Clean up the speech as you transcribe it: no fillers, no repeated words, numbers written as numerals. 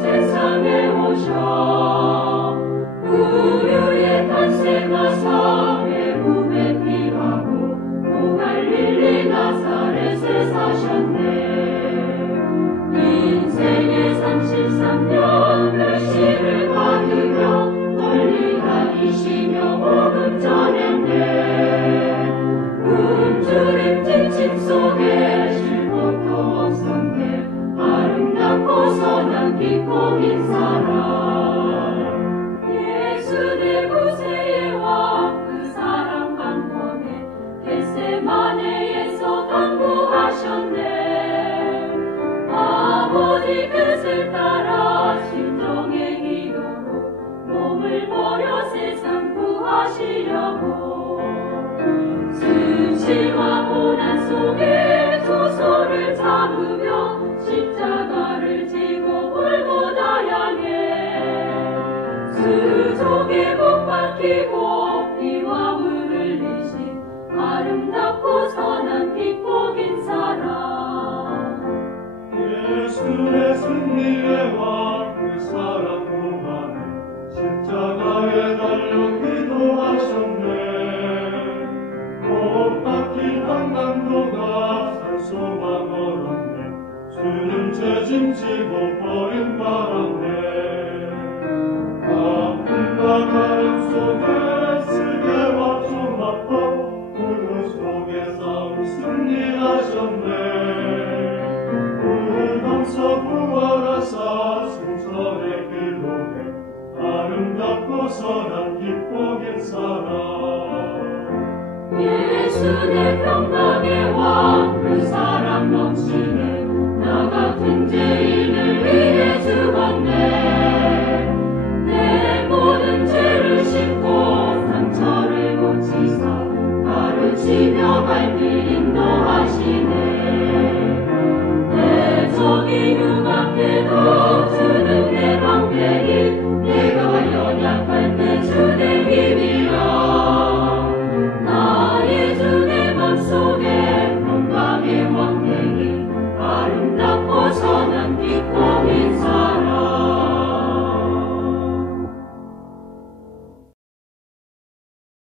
세상에 오셔 우유에 탄생하사 애굽에 피하고 갈릴리 나사렛에 사셨네. 인생의 33년 멸시를 받으며 멀리 다니시며 복음 전했네. 굶주림 찜찜 속에 쉴 곳도 없었네. 아름답고 선한 기쁨인 사람 예수 내 구세에 와 그 사랑 강권에 겟세마네에서 간구하셨네. 아버지 뜻을 따라 심정의 기도로 몸을 버려 세상 구하시려고 수치와 고난 속에 두 손을 잡으며 십자가를 지고 골고다 향해 수족에 못 박히고 피와 물 흘리신 아름답고 선한 빛복인 사람 예수의 승리의 왕 그 사랑 동안에 십자가에 달려 기도하셨네. 못 박힌 한강도가 산소만 얼었네. 주는 책임지고 버림받았네. 아픔과 가름 속에 슬개와 종합법 그 속에 싸움 승리하셨네. 무덤서 부활하사 승천의 길로에 아름답고 선한 기복인 사람 예수 내 평강의 왕 그 사랑 넘치네. 나 같은 죄인을 위해 죽었네. 내 모든 죄를 씻고 상처를 고치사 가르치며 갈 길 인도하시네. 내 적이